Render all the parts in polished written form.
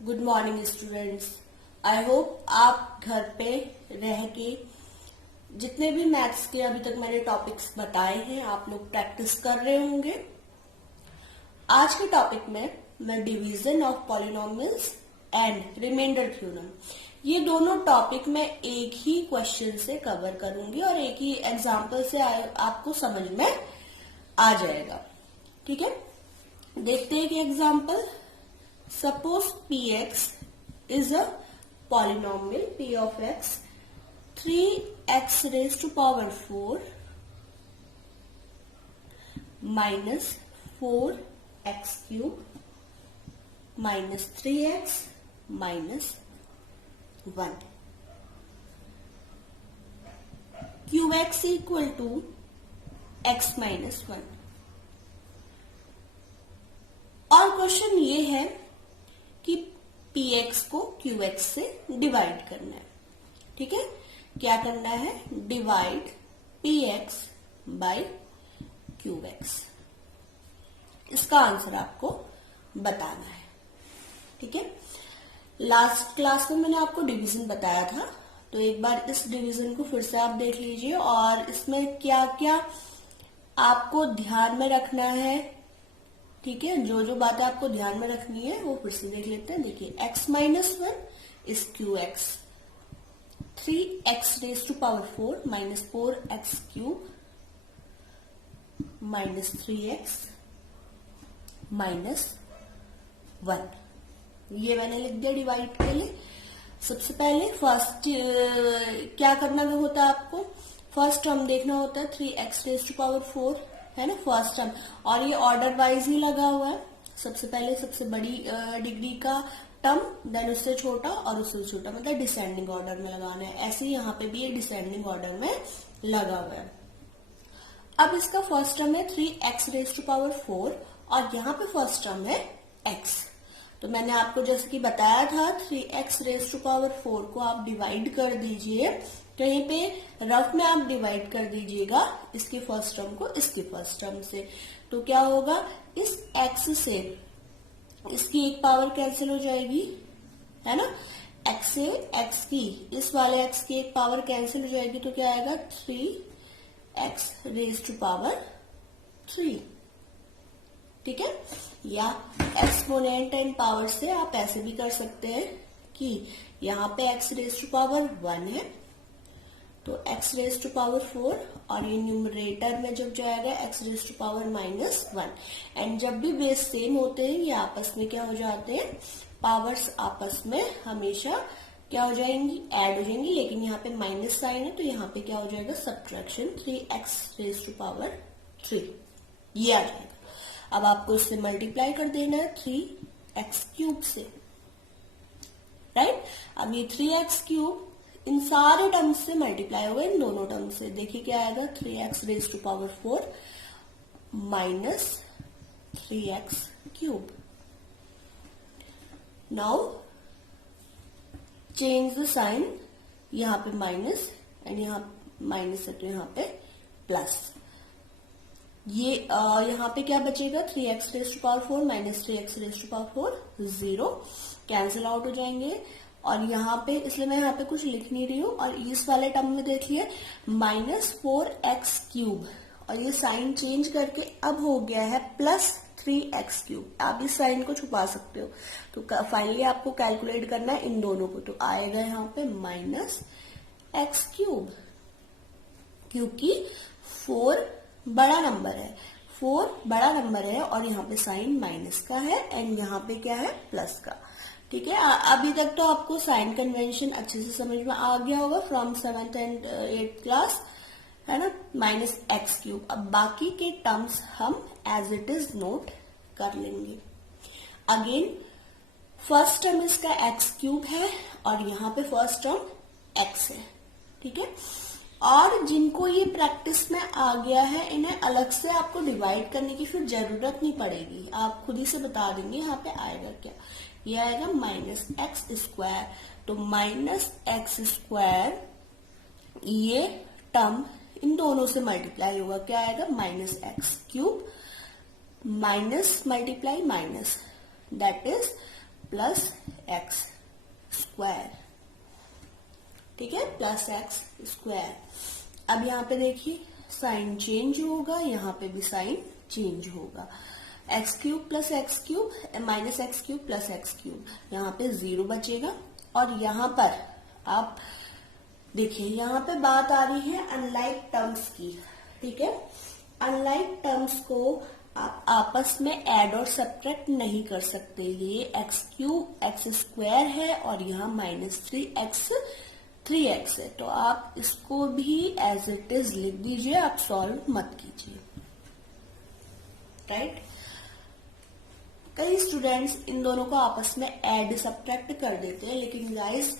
Good morning students. I hope आप घर पे रह के जितने भी मैथ्स के अभी तक मैंने टॉपिक्स बताए हैं आप लोग प्रैक्टिस कर रहे होंगे। आज के टॉपिक में मैं division of polynomials and remainder theorem ये दोनों टॉपिक मैं एक ही क्वेश्चन से कवर करूंगी और एक ही एग्जाम्पल से आपको समझ में आ जाएगा। ठीक है, देखते हैं कि example. Suppose px is a polynomial p of x 3x raised to power 4 minus 4x cube minus 3x minus 1 qx equal to x minus 1। और क्वेश्चन ये है कि px को qx से डिवाइड करना है। ठीक है, क्या करना है? Divide px by qx। इसका आंसर आपको बताना है। ठीक है, लास्ट क्लास में मैंने आपको डिवीजन बताया था, तो एक बार इस डिवीजन को फिर से आप देख लीजिए और इसमें क्या क्या आपको ध्यान में रखना है। ठीक है, जो जो बातें आपको ध्यान में रखनी है वो फिर से देख लेते हैं। देखिए, x minus 1 is qx, 3x raise to power 4 minus 4x cube minus 3x minus 1। ये मैंने लिख दिया डिवाइड के लिए। सबसे पहले फर्स्ट क्या करना होता है आपको? फर्स्ट टर्म देखना होता है 3x रेज टू पावर 4 है ना, फर्स्ट टर्म, और ये ऑर्डर वाइज ही लगा हुआ है। सबसे पहले सबसे बड़ी डिग्री का टर्म, देन उससे छोटा और उससे छोटा, मतलब डिसेंडिंग ऑर्डर में लगाना है। ऐसे ही यहाँ पे भी ये डिसेंडिंग ऑर्डर में लगा हुआ है। अब इसका फर्स्ट टर्म है 3x रेज टू पावर 4 और यहाँ पे फर्स्ट टर्म है x। तो मैंने आपको जैसे कि बताया था 3x रेज टू पावर 4 को आप डिवाइड कर दीजिए, कहीं पे रफ में आप डिवाइड कर दीजिएगा इसके फर्स्ट टर्म को इसके फर्स्ट टर्म से। तो क्या होगा? इस x से इसकी एक पावर कैंसिल हो जाएगी, है ना। x से x की, इस वाले x की एक पावर कैंसिल हो जाएगी, तो क्या आएगा? 3x raise to power 3। ठीक है, या एक्सपोनेंट एंड पावर से आप ऐसे भी कर सकते हैं कि यहाँ पे x रेज टू पावर 1 है, तो x रेज टू पावर 4 और ये न्यूमरेटर में जब जाएगा x raise to power minus 1। And जब भी बेस सेम होते हैं ये आपस में क्या हो जाते हैं? पावर्स आपस में हमेशा क्या हो जाएंगी? ऐड हो जाएंगी। लेकिन यहाँ पे माइनस साइन है तो यहाँ पे क्या हो जाएगा? Subtraction 3x raise to power 3, ये आ जाएगा। अब आपको इससे मल्टीप्लाई कर देना है 3x क्यूब से, राइट। अब ये 3x क्यूब इन सारे टर्म्स से मल्टीप्लाई होगा, इन दोनों टर्म्स से। देखिए क्या आएगा? 3x raise to power 4 minus 3x cube. Now change the sign, यहाँ पे माइनस एंड यहाँ माइनस है तो यहाँ पे प्लस। ये यहाँ पे क्या बचेगा? 3x raise to power 4 minus 3x raise to power 4, 0 cancel out हो जाएंगे। और यहाँ पे इसलिए मैं यहाँ पे कुछ लिख नहीं रही हूँ। और इस वाले टर्म में देखिए माइनस 4x क्यूब, और ये साइन चेंज करके अब हो गया है प्लस 3x क्यूब। आप इस साइन को छुपा सकते हो। तो फाइनली आपको कैलकुलेट करना है इन दोनों को, तो आएगा यहाँ पे माइनस x क्यूब, क्योंकि 4 बड़ा नंबर है, 4 बड़ा नंबर है और यहाँ पे साइन माइनस का है एंड यहाँ पे क्या है? प्लस का। ठीक है, अभी तक तो आपको साइन कन्वेंशन अच्छे से समझ में आ गया होगा from 7th and 8th class, है ना। Minus x cube. अब बाकी के टर्म्स हम एज इट इज नोट कर लेंगे। अगेन फर्स्ट टर्म इसका एक्स क्यूब है और यहाँ पे फर्स्ट टर्म एक्स है। ठीक है, और जिनको ये प्रैक्टिस में आ गया है इन्हें अलग से आपको डिवाइड करने की फिर जरूरत नहीं पड़ेगी, आप खुद ही से बता देंगे यहाँ पे आएगा क्या। ये आएगा माइनस एक्स स्क्वायर, तो माइनस एक्स स्क्वायर ये टर्म इन दोनों से मल्टीप्लाई होगा, क्या आएगा? Minus x cube minus multiply minus, that is plus x square, ठीक है, प्लस एक्स स्क्वायर। अब यहाँ पे देखिए साइन चेंज होगा, यहाँ पे भी साइन चेंज होगा। X cube plus x cube minus x cube plus x cube, यहाँ पे 0 बचेगा। और यहाँ पर आप देखिए यहाँ पे बात आ रही है अनलाइक टर्म्स की, ठीक है। अनलाइक टर्म्स को आप आपस में ऐड और सब्ट्रैक्ट नहीं कर सकते। ये एक्स क्यूब एक्स स्क्वायर है और यहाँ -3x है, तो आप इसको भी एज इट इज लिख दीजिए, आप सॉल्व मत कीजिए, राइट। कई स्टूडेंट्स इन दोनों को आपस में ऐड सब्ट्रैक्ट कर देते हैं, लेकिन गाइस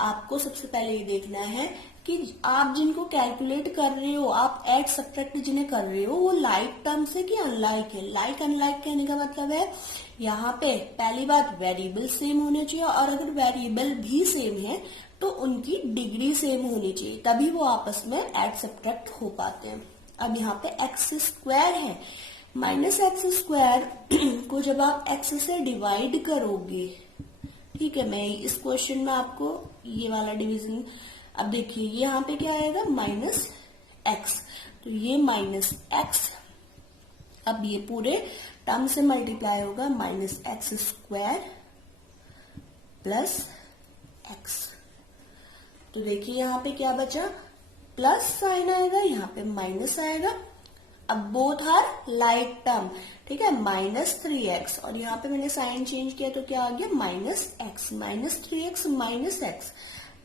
आपको सबसे पहले ये देखना है कि आप जिनको कैलकुलेट कर रहे हो, आप ऐड सब्ट्रैक्ट जिन्हें कर रहे हो, वो लाइक टर्म्स है कि अनलाइक है। लाइक अनलाइक कहने का मतलब है यहाँ पे पहली बात वेरिएबल सेम होने चाहिए, और अगर वेरिएबल भी सेम है तो उनकी डिग्री सेम होनी चाहिए, तभी वो आपस में ऐड सब्ट्रैक्ट हो पाते हैं। अब यहाँ पे एक्स स्क्वायर है, माइनस एक्स स्क्वायर को जब आप एक्स से डिवाइड करोगे, ठीक है, मैं इस क्वेश्चन में आपको ये वाला डिवीजन, अब देखिए यहाँ पे क्या आएगा माइनस एक्स, तो ये माइनस एक्स, अब ये पूरे टर्म से मल्टीप्लाई होगा minus x square plus x. तो देखिए यहाँ पे क्या बचा, प्लस साइन आएगा, यहाँ पे माइनस आएगा। अब बोथ आर लाइक टर्म, ठीक है, -3x, और यहाँ पे मैंने साइन चेंज किया तो क्या आ गया -x, -3x minus x,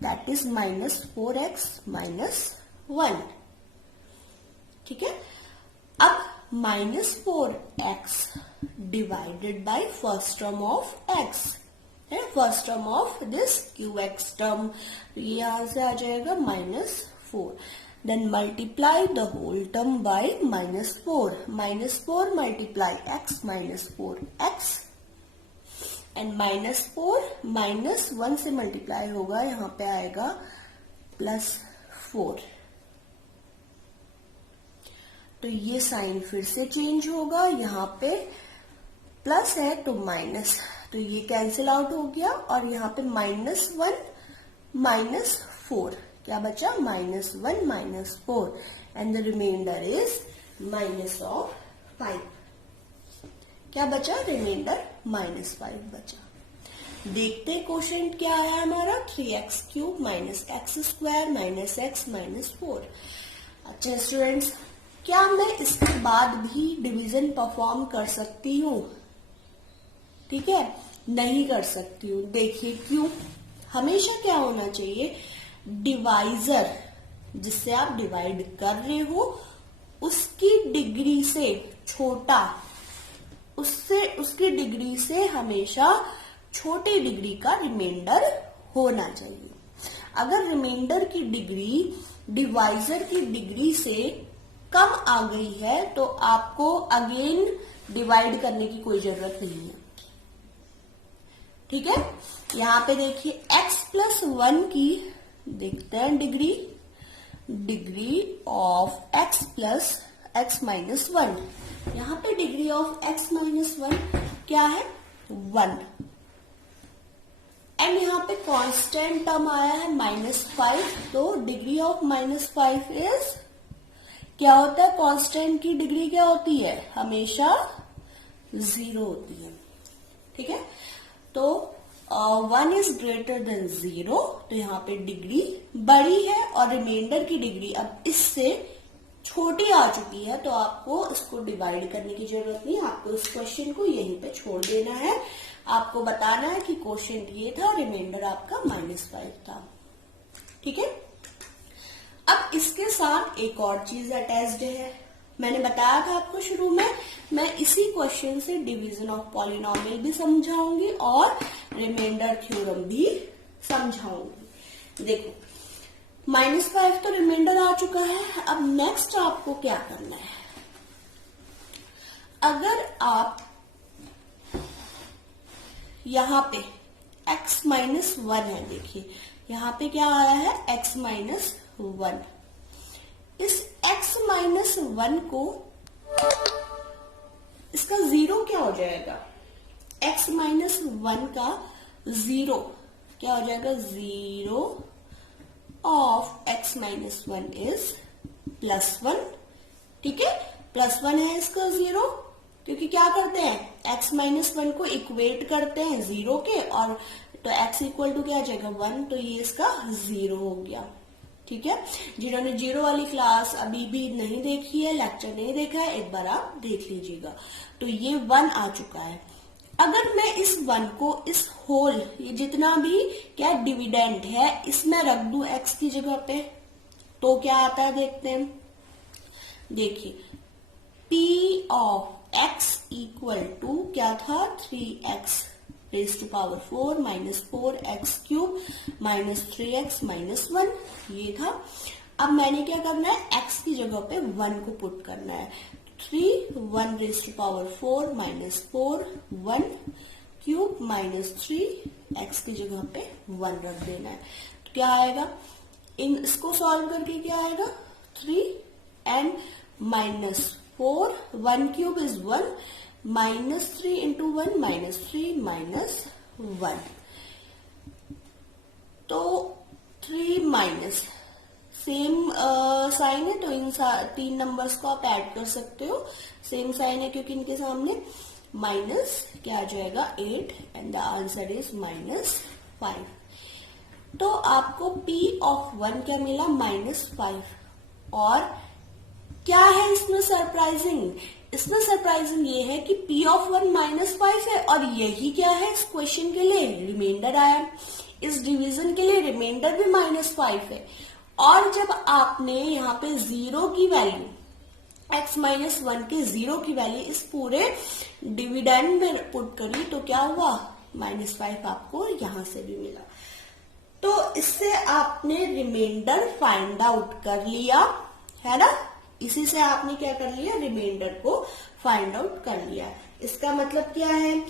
that is -4x -1, ठीक है। अब -4x divided by first term of x है, first term of this qx term, ये यहां से आ जाएगा -4, then multiply the whole term by -4, -4 multiply x -4x, and -4 -1 से मल्टीप्लाई होगा, यहाँ पे आएगा +4। तो ये साइन फिर से चेंज होगा, यहाँ पे प्लस है तो माइनस, तो ये कैंसिल आउट हो गया, और यहाँ पे -1 -4 क्या बचा, -1 -4, एंड द रिमाइंडर इज -5। क्या बचा, रिमाइंडर -5 बचा। देखते क्वेश्चन क्या आया हमारा, 3x cube minus x square minus x -4। अच्छा स्टूडेंट्स, क्या मैं इसके बाद भी डिवीजन परफॉर्म कर सकती हूँ? ठीक है, नहीं कर सकती हूँ। देखिए क्यों, हमेशा क्या होना चाहिए, डिवाइजर जिससे आप डिवाइड कर रहे हो उसकी डिग्री से छोटा, उसकी डिग्री से हमेशा छोटी डिग्री का रिमाइंडर होना चाहिए। अगर रिमाइंडर की डिग्री डिवाइजर की डिग्री से कम आ गई है तो आपको अगेन डिवाइड करने की कोई जरूरत नहीं है, ठीक है। यहाँ पे देखिए x + 1 की देखते हैं डिग्री ऑफ x + x - 1, यहाँ पे डिग्री ऑफ x - 1 क्या है, 1, एंड यहाँ पे कांस्टेंट टर्म आया है -5, तो डिग्री ऑफ -5 इज क्या होता है, कांस्टेंट की डिग्री क्या होती है, हमेशा 0 होती है, ठीक है। तो 1 इज ग्रेटर देन 0, तो यहाँ पे डिग्री बड़ी है और रिमाइंडर की डिग्री अब इससे छोटी आ चुकी है, तो आपको इसको डिवाइड करने की जरूरत नहीं, आपको इस क्वेश्चन को यहीं पे छोड़ देना है। आपको बताना है कि क्वेश्चन ये था, रिमाइंडर आपका -5 था, ठीक है। अब इसके साथ एक और चीज अटैच्ड है, मैंने बताया था आपको शुरू में, मैं इसी क्वेश्चन से डिवीजन ऑफ पॉलिनोमियल भी समझाऊंगी और रिमाइंडर थ्योरम भी समझाऊंगी। देखो -5 तो रिमाइंडर आ चुका है, अब नेक्स्ट आपको क्या करना है, अगर आप यहाँ पे x - 1 है, देखिए यहाँ पे क्या आया है, x - 1, इस x - 1 को, इसका 0 क्या हो जाएगा, x - 1 का जीरो, क्या हो जाएगा, zero of x minus one is +1। ठीक है, +1 है इसका जीरो, क्योंकि क्या करते हैं x माइनस वन को इक्वेट करते हैं जीरो के, और तो x इक्वल टू क्या आ जाएगा 1, तो ये इसका जीरो हो गया। ठीक है, जिन्होंने जीरो वाली क्लास अभी भी नहीं देखी है, लेक्चर नहीं देखा है, एक बार आप देख लीजिएगा। तो ये 1 आ चुका है। अगर मैं इस 1 को इस होल, ये जितना भी क्या डिविडेंड है, इसमें रख दूं x की जगह पे, तो क्या आता है देखते हैं। देखिए, p of x equal to क्या था, 3x raise to power 4 minus 4x cube minus 3x minus 1, ये था। अब मैंने क्या करना है, x की जगह पे 1 को पुट करना है। 3 1 raise to power 4 minus 4 1 cube minus 3 x की जगह पे 1 रख देना है। तो क्या आएगा, इसको सॉल्व करके क्या आएगा, 3 and minus 4, 1 cube is 1, minus 3 into 1 minus 3 minus 1। तो 3 माइनस सेम साइन है, तो इन 3 नंबर्स को आप ऐड कर सकते हो, सेम साइन है क्योंकि इनके सामने, माइनस क्या आ जाएगा 8 एंड द आंसर इज -5। तो आपको p ऑफ 1 क्या मिला, -5। और क्या है इसमें सरप्राइजिंग, इसमें सरप्राइजिंग ये है कि p ऑफ 1 -5 है, और यही क्या है इस क्वेश्चन के लिए रिमाइंडर आया, इस डिवीजन के लिए रिमाइंडर भी -5 है। और जब आपने यहाँ पे जीरो की वैल्यू, x माइनस 1 के जीरो की वैल्यू इस पूरे डिविडेंड में पुट करी, तो क्या हुआ, -5 आपको यहां से भी मिला। तो इससे आपने रिमाइंडर फाइंड आउट कर लिया है ना, इसी से आपने क्या कर लिया, रिमाइंडर को फाइंड आउट कर लिया। इसका मतलब क्या है,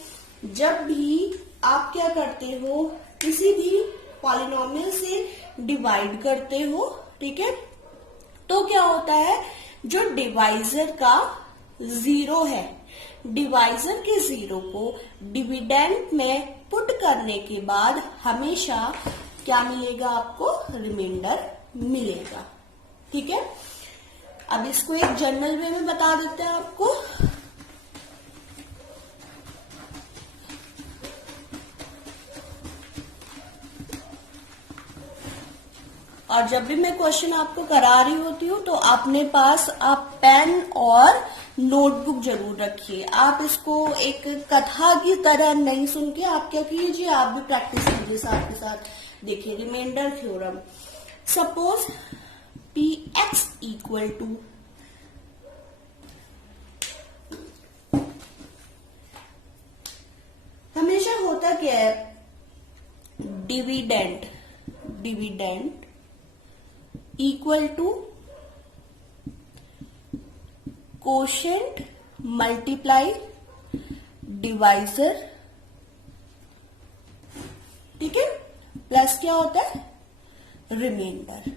जब भी आप क्या करते हो, किसी भी पॉलिनोमियल से डिवाइड करते हो, ठीक है, तो क्या होता है, जो डिवाइजर का जीरो है, डिवाइजर के जीरो को डिविडेंड में पुट करने के बाद हमेशा क्या मिलेगा, आपको रिमाइंडर मिलेगा। ठीक है, अब इसको एक जनरल वे में बता देते हैं आपको। और जब भी मैं क्वेश्चन आपको करा रही होती हूँ, तो अपने पास आप पेन और नोटबुक जरूर रखिए। आप इसको एक कथा की तरह नहीं सुन के आप क्या कीजिए, आप भी प्रैक्टिस कीजिए साथ के साथ। देखिए, remainder theorem, suppose px equal to, हमेशा होता क्या है, dividend equal to quotient multiply divisor, ठीक है, प्लस क्या होता है, रिमाइंडर।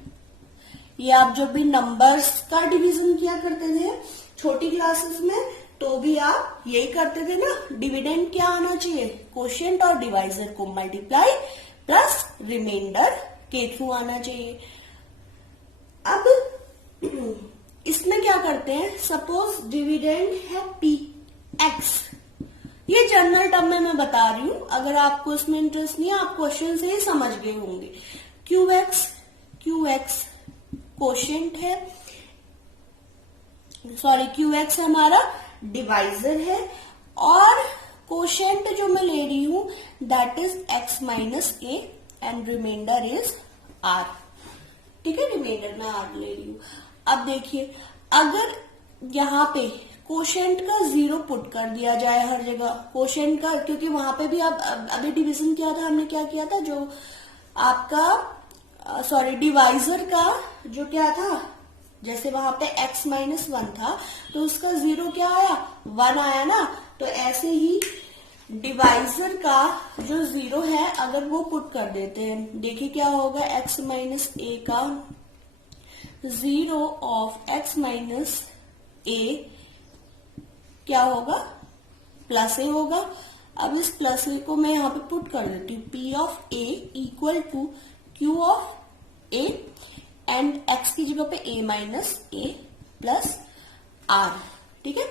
ये आप जब भी नंबर्स का डिवीजन किया करते थे छोटी क्लासेस में, तो भी आप यही करते थे ना, डिविडेंड क्या आना चाहिए, कोशेंट और डिवाइजर को मल्टीप्लाई प्लस रिमाइंडर के थ्रू आना चाहिए। अब इसमें क्या करते हैं, सपोज डिविडेंड है px, ये जनरल टर्म में मैं बता रही हूं, अगर आपको इसमें इंटरेस्ट नहीं है, आप क्वेश्चन से ही समझ गए होंगे। qx कोशेंट है, सॉरी qx हमारा डिवाइजर है, और कोशेंट जो मैं ले रही हूं that is x minus a and remainder is r। ठीक है, रिमाइंडर मैं r ले रही हूं। अब देखिए, अगर यहाँ पे कोशेंट का जीरो पुट कर दिया जाए हर जगह, कोशेंट का, क्योंकि वहां पे भी आप अभी डिवीजन किया था, हमने क्या किया था, जो आपका सॉरी डिवाइजर का जो क्या था, जैसे वहां पे x माइनस 1 था, तो उसका जीरो क्या आया, 1 आया ना। तो ऐसे ही डिवाइजर का जो जीरो है, अगर वो पुट कर देते हैं, देखिए क्या होगा, x माइनस ए का जीरो ऑफ x माइनस ए क्या होगा, प्लस ए होगा। अब इस प्लस ए को मैं यहाँ पे पुट कर देती हूँ, p of a equal to q of a and x की जगह पे a minus a plus r. ठीक है,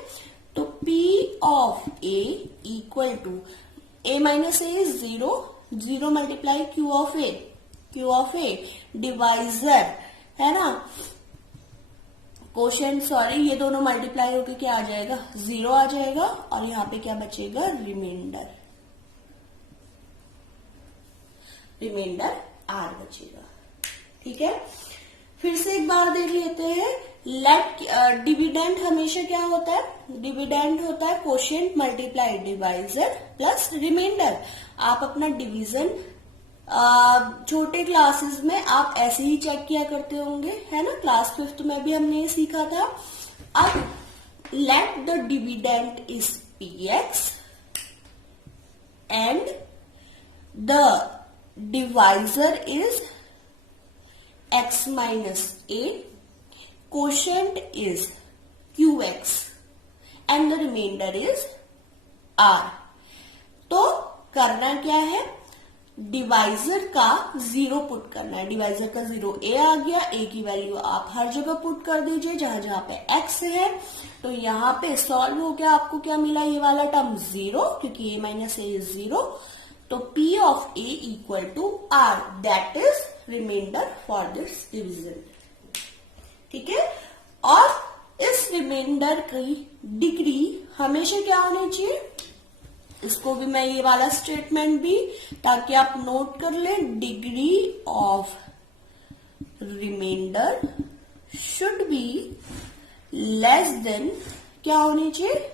तो p of a equal to a minus a is 0, 0 multiply q of a divisor है ना, कोशेंट सॉरी, ये दोनों मल्टीप्लाई होकर क्या आ जाएगा, 0 आ जाएगा और यहाँ पे क्या बचेगा, रिमाइंडर आर बचेगा। ठीक है, फिर से एक बार देख लेते हैं। लेट डिविडेंड हमेशा क्या होता है, डिविडेंड होता है quotient multiply divisor plus remainder. आप अपना डिवीजन छोटे क्लासेस में आप ऐसे ही चेक किया करते होंगे, है ना, क्लास 5th में भी हमने ये सीखा था। अब let the dividend is px and the divisor is x minus a, quotient is qx and the remainder is r। तो करना क्या है, डिवाइजर का 0 पुट करना है। डिवाइजर का 0 a आ गया, a की वैल्यू आप हर जगह पुट कर दीजिए जहां जहां पे x है। तो यहाँ पे सॉल्व हो गया, आपको क्या मिला, ये वाला टर्म 0, क्योंकि a माइनस ए इज 0। तो p of a equal to r, that is remainder for this division. ठीक है, और इस रिमाइंडर की डिग्री हमेशा क्या होनी चाहिए, इसको भी मैं ये वाला स्टेटमेंट भी, ताकि आप नोट कर ले, degree of remainder should be less than, क्या होनी चाहिए,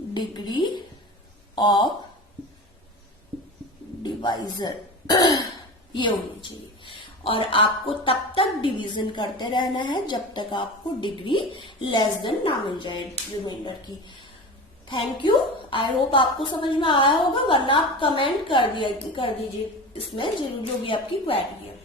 डिग्री ऑफ डिवाइजर ये होनी चाहिए। और आपको तब तक डिवीजन करते रहना है जब तक आपको डिग्री लेस देन ना मिल जाए रिमाइंडर की। थैंक यू, आई होप आपको समझ में आया होगा, वरना आप कमेंट कर दीजिए इसमें जो भी आपकी क्वेरी है।